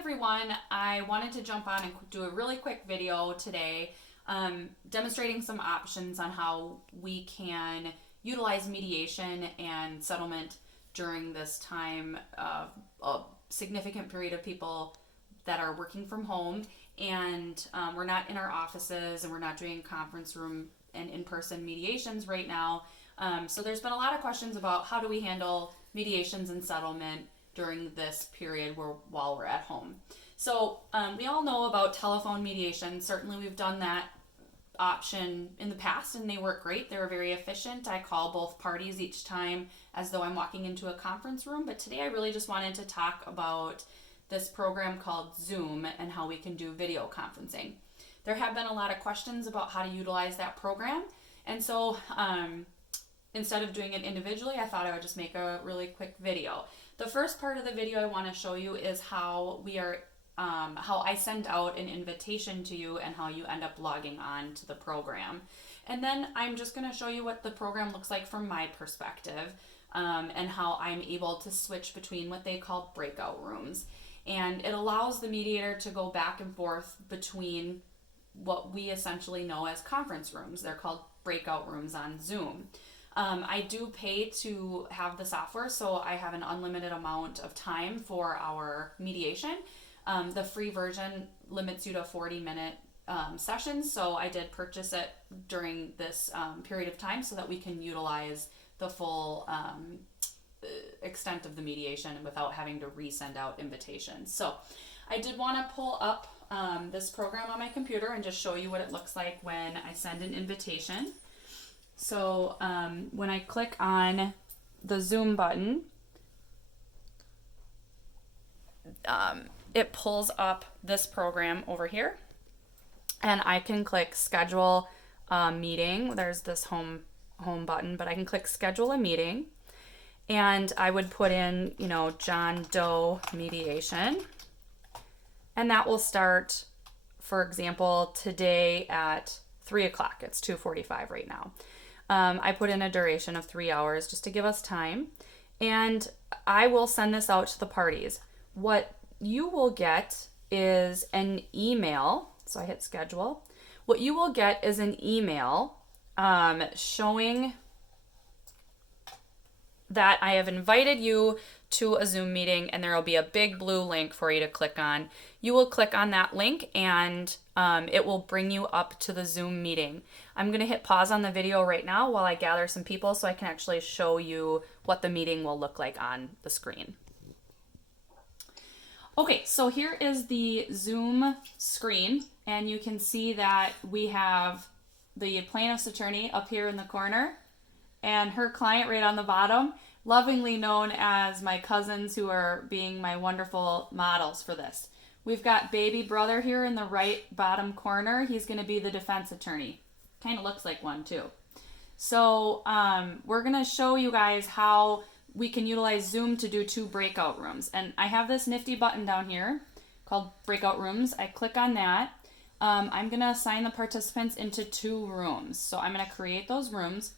everyone. I wanted to jump on and do a really quick video today demonstrating some options on how we can utilize mediation and settlement during this time of a significant period of people that are working from home and we're not in our offices and we're not doing conference room and in-person mediations right now. So there's been a lot of questions about how do we handle mediations and settlement during this period while we're at home. So we all know about telephone mediation. Certainly we've done that option in the past and they work great. They're very efficient. I call both parties each time as though I'm walking into a conference room. But today I really just wanted to talk about this program called Zoom and how we can do video conferencing. There have been a lot of questions about how to utilize that program. And so instead of doing it individually, I thought I would just make a really quick video. The first part of the video I want to show you is how I send out an invitation to you and how you end up logging on to the program. And then I'm just going to show you what the program looks like from my perspective and how I'm able to switch between what they call breakout rooms. And it allows the mediator to go back and forth between what we essentially know as conference rooms. They're called breakout rooms on Zoom. I do pay to have the software, so I have an unlimited amount of time for our mediation. The free version limits you to 40-minute sessions, so I did purchase it during this period of time so that we can utilize the full extent of the mediation without having to resend out invitations. So I did want to pull up this program on my computer and just show you what it looks like when I send an invitation. So when I click on the Zoom button, it pulls up this program over here, and I can click schedule a meeting. There's this home button, but I can click schedule a meeting, and I would put in, John Doe mediation, and that will start, for example, today at 3 o'clock. It's 2:45 right now. I put in a duration of 3 hours just to give us time, and I will send this out to the parties. What you will get is an email. So I hit schedule. What you will get is an email showing that I have invited you to a Zoom meeting, and there will be a big blue link for you to click on. You will click on that link and it will bring you up to the Zoom meeting. I'm going to hit pause on the video right now while I gather some people so I can actually show you what the meeting will look like on the screen. Okay, so here is the Zoom screen, and you can see that we have the plaintiff's attorney up here in the corner and her client right on the bottom, lovingly known as my cousins, who are being my wonderful models for this. We've got baby brother here in the right bottom corner. He's going to be the defense attorney. Kind of looks like one too. So we're going to show you guys how we can utilize Zoom to do 2 breakout rooms. And I have this nifty button down here called breakout rooms. I click on that. I'm going to assign the participants into 2 rooms. So I'm going to create those rooms.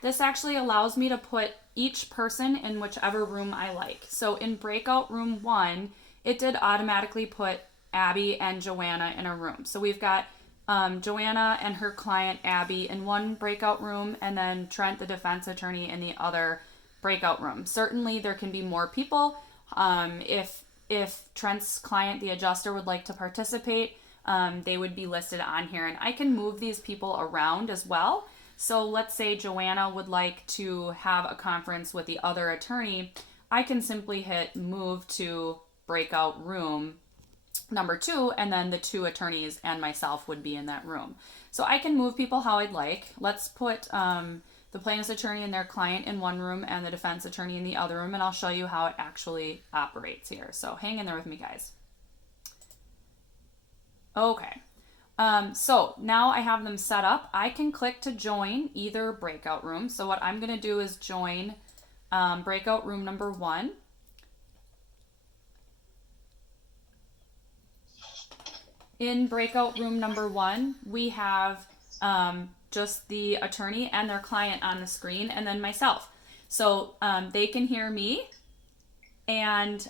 This actually allows me to put each person in whichever room I like. So in breakout room 1, it did automatically put Abby and Joanna in a room. So we've got Joanna and her client Abby in one breakout room, and then Trent, the defense attorney, in the other breakout room. Certainly there can be more people. If Trent's client, the adjuster, would like to participate, they would be listed on here, and I can move these people around as well. So let's say Joanna would like to have a conference with the other attorney. I can simply hit move to breakout room number 2, and then the 2 attorneys and myself would be in that room. So I can move people how I'd like. Let's put the plaintiff's attorney and their client in one room and the defense attorney in the other room, and I'll show you how it actually operates here. So hang in there with me, guys. Okay. So now I have them set up. I can click to join either breakout room. So what I'm going to do is join breakout room number 1. In breakout room number 1, we have just the attorney and their client on the screen, and then myself. So they can hear me, and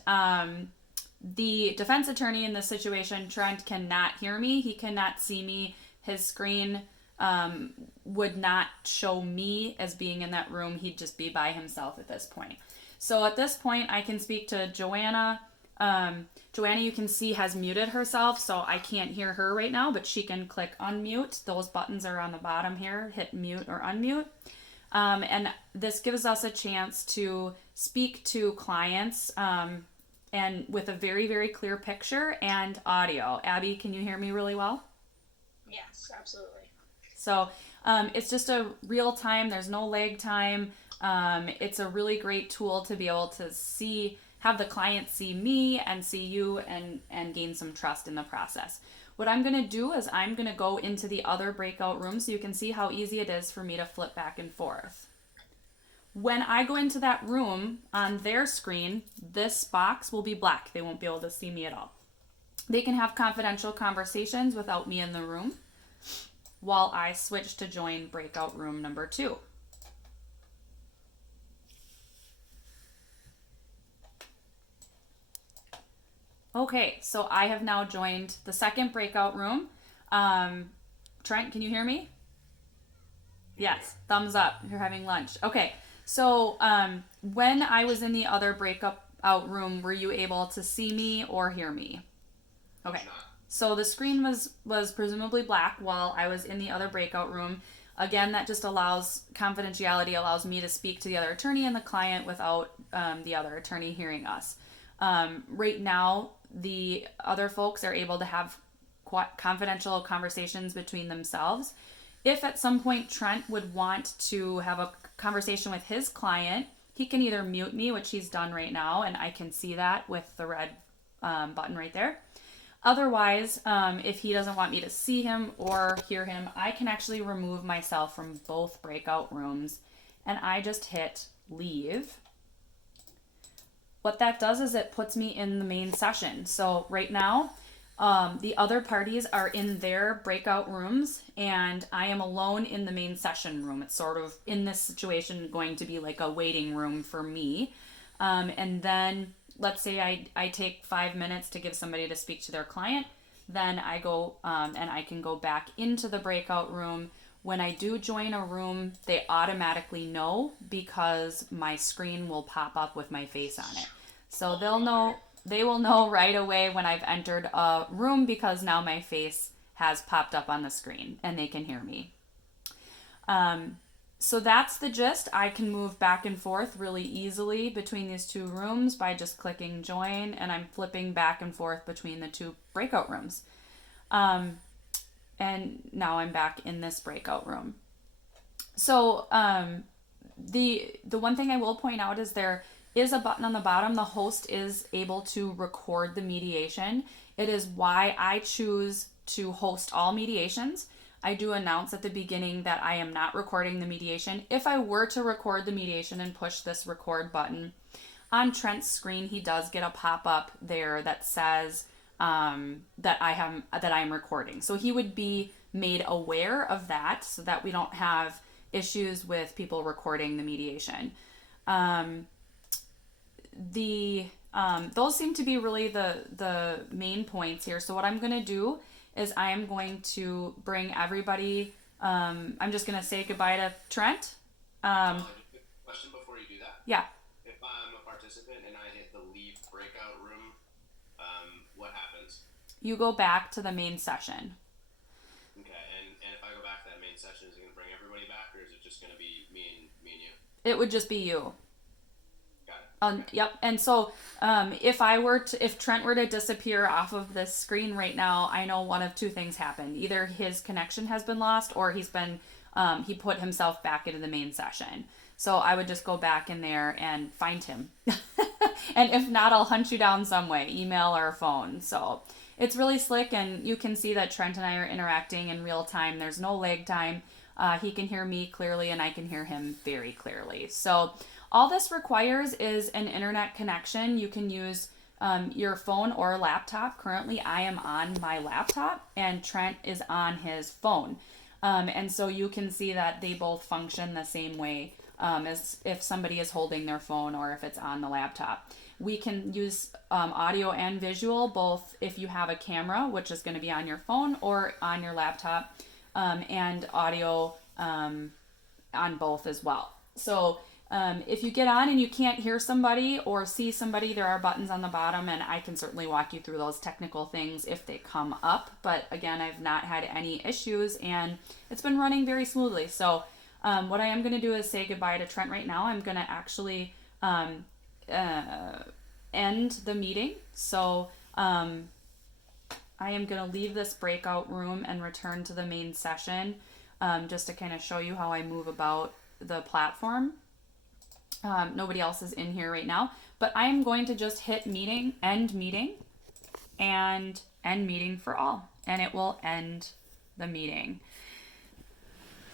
The defense attorney in this situation, Trent, cannot hear me. He cannot see me. His screen would not show me as being in that room. He'd just be by himself at this point. So at this point, I can speak to Joanna. Joanna, you can see, has muted herself, so I can't hear her right now, but she can click unmute. Those buttons are on the bottom here. Hit mute or unmute. And this gives us a chance to speak to clients and with a very, very clear picture and audio. Abby, can you hear me really well? Yes, absolutely. So it's just a real time. There's no lag time. It's a really great tool to be able to have the client see me and see you and gain some trust in the process. What I'm going to do is I'm going to go into the other breakout room so you can see how easy it is for me to flip back and forth. When I go into that room on their screen, this box will be black. They won't be able to see me at all. They can have confidential conversations without me in the room while I switch to join breakout room number 2. Okay, so I have now joined the second breakout room. Trent, can you hear me? Yes, thumbs up. You're having lunch. Okay, so when I was in the other breakout room, were you able to see me or hear me? Okay, so the screen was presumably black while I was in the other breakout room. Again, that just allows confidentiality, allows me to speak to the other attorney and the client without the other attorney hearing us. Right now, the other folks are able to have confidential conversations between themselves. If at some point Trent would want to have a conversation with his client, he can either mute me, which he's done right now, and I can see that with the red button right there. Otherwise, if he doesn't want me to see him or hear him, I can actually remove myself from both breakout rooms, and I just hit leave. What that does is it puts me in the main session. So right now, the other parties are in their breakout rooms and I am alone in the main session room. It's sort of, in this situation, going to be like a waiting room for me. And then let's say I take 5 minutes to give somebody to speak to their client. Then I go and I can go back into the breakout room. When I do join a room, they automatically know because my screen will pop up with my face on it. So they will know right away when I've entered a room because now my face has popped up on the screen and they can hear me. So that's the gist. I can move back and forth really easily between these two rooms by just clicking join, and I'm flipping back and forth between the two breakout rooms. And now I'm back in this breakout room. So the one thing I will point out is there is a button on the bottom. The host is able to record the mediation. It is why I choose to host all mediations. I do announce at the beginning that I am not recording the mediation. If I were to record the mediation and push this record button, on Trent's screen he does get a pop-up there that says that I am recording. So he would be made aware of that so that we don't have issues with people recording the mediation. Those seem to be really the main points here. So what I'm going to do is I am going to bring everybody, I'm just going to say goodbye to Trent. Question before you do that. Yeah. If I'm a participant and I hit the leave breakout room, what happens? You go back to the main session. Okay, and if I go back to that main session, is it going to bring everybody back, or is it just going to be me and you? It would just be you. Got it. Yep. And so if Trent were to disappear off of this screen right now, I know one of two things happened. Either his connection has been lost or he put himself back into the main session. So I would just go back in there and find him. And if not, I'll hunt you down some way, email or phone. So it's really slick, and you can see that Trent and I are interacting in real time. There's no lag time. He can hear me clearly and I can hear him very clearly. So all this requires is an internet connection. You can use your phone or laptop. Currently, I am on my laptop and Trent is on his phone. And so you can see that they both function the same way as if somebody is holding their phone or if it's on the laptop. We can use audio and visual, both if you have a camera, which is going to be on your phone or on your laptop, and audio on both as well. So if you get on and you can't hear somebody or see somebody, there are buttons on the bottom, and I can certainly walk you through those technical things if they come up. But again, I've not had any issues, and it's been running very smoothly. So what I am going to do is say goodbye to Trent right now. I'm going to actually end the meeting. So I am going to leave this breakout room and return to the main session, just to kind of show you how I move about the platform. Nobody else is in here right now, but I'm going to just hit end meeting, and end meeting for all, and it will end the meeting.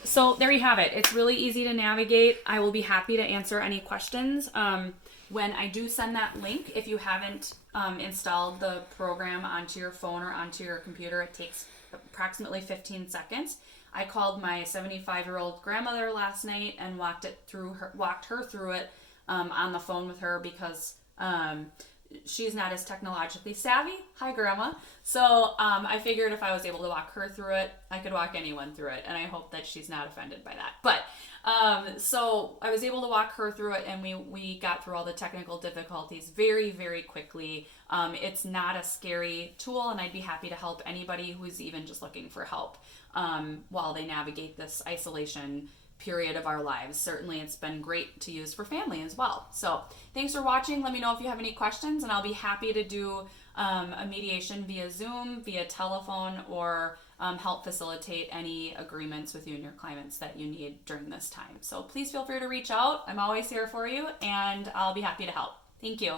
So there you have it. It's really easy to navigate. I will be happy to answer any questions. When I do send that link, if you haven't installed the program onto your phone or onto your computer, it takes approximately 15 seconds. I called my 75-year-old grandmother last night and walked her through it on the phone with her, because she's not as technologically savvy. Hi, Grandma. So I figured if I was able to walk her through it, I could walk anyone through it, and I hope that she's not offended by that. But so I was able to walk her through it, and we got through all the technical difficulties very, very quickly. It's not a scary tool, and I'd be happy to help anybody who's even just looking for help while they navigate this isolation period of our lives. Certainly it's been great to use for family as well. So thanks for watching. Let me know if you have any questions, and I'll be happy to do a mediation via Zoom, via telephone, or help facilitate any agreements with you and your clients that you need during this time. So please feel free to reach out. I'm always here for you, and I'll be happy to help. Thank you.